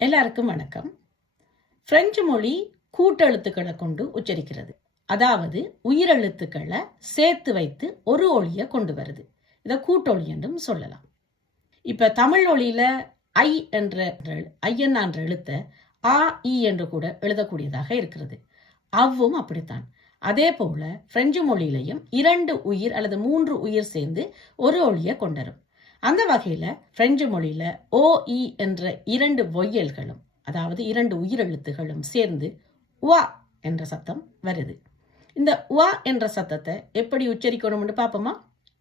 எல்லாருக்கும் வணக்கம். பிரெஞ்சு மொழி கூட்டெழுத்துக்களை கொண்டு உச்சரிக்கிறது. அதாவது உயிரெழுத்துக்களை சேர்த்து வைத்து ஒரு ஒளியை கொண்டு வருது. இதை கூட்டொளி என்றும் சொல்லலாம். இப்ப தமிழ் ஒளியில ஐ என்ற ஐயன்னா என்ற எழுத்தை ஆ இ என்று கூட எழுதக்கூடியதாக இருக்கிறது. அவ்வும் அப்படித்தான். அதே போல பிரெஞ்சு மொழியிலையும் 2 உயிர் அல்லது 3 உயிர் சேர்ந்து ஒரு ஒளியை கொண்டரும். அந்த வகையில பிரெஞ்சு மொழியில ஓ இ என்ற 2 வொயல்களும் அதாவது 2 உயிரெழுத்துகளும் சேர்ந்து உவா என்ற சத்தம் வருது. இந்த உவா என்ற சத்தத்தை எப்படி உச்சரிக்கணும்னு பார்ப்போமா?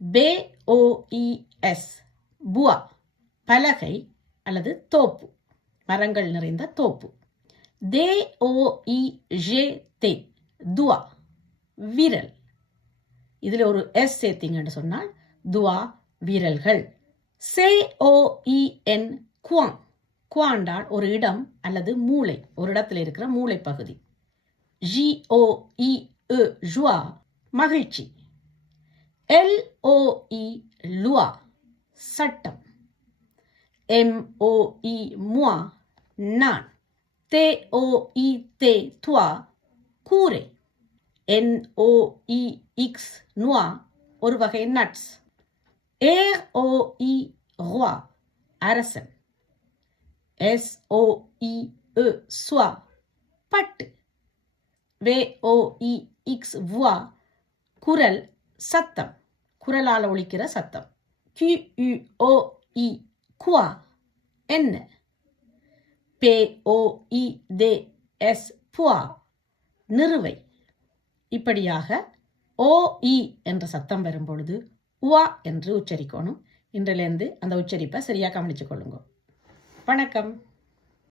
பே ஓ இ எஸ், புவா, பலகை அல்லது தோப்பு, மரங்கள் நிறைந்த தோப்பு. தே ஓ இ ஜே தே, துவா, விரல். இதுல ஒரு எஸ் சேர்த்தீங்கன்னு சொன்னால் துவா, விரல்கள். சே ஓ இ என், குவான். குவாண்டால் ஒரு இடம் அல்லது மூளை, ஒரு இடத்துல இருக்கிற மூளை பகுதி. ஜி ஓ இ எ, ஜுவா, மகிழ்ச்சி. எல் ஓ இ, லுவா, சட்டம். எம் ஓ இ, முவா, நான். தே ஓ இ தே, துவா, கூரை. என் ஓ இ இக்ஸ், நுவா, ஒரு வகை நட்ஸ். ஏர் ஓ இ, ரோவா, அரசன். எஸ் ஓ இ எ, சுவா, பட்டு. வே ஓ இ இக்ஸ், வுவா, குரல், சத்தம், குரலால் ஒலிக்கிற சத்தம். கியூ யு ஓ இ, குவா, என்ன. பே ஓ இ தே எஸ், புவா, நிறுவை. இப்படியாக ஓ இ என்ற சத்தம் வரும் பொழுது உவா என்று உச்சரிக்கணும். இன்றிலிருந்து அந்த உச்சரிப்பை சரியாக கவனித்துக் கொள்ளுங்க. வணக்கம்.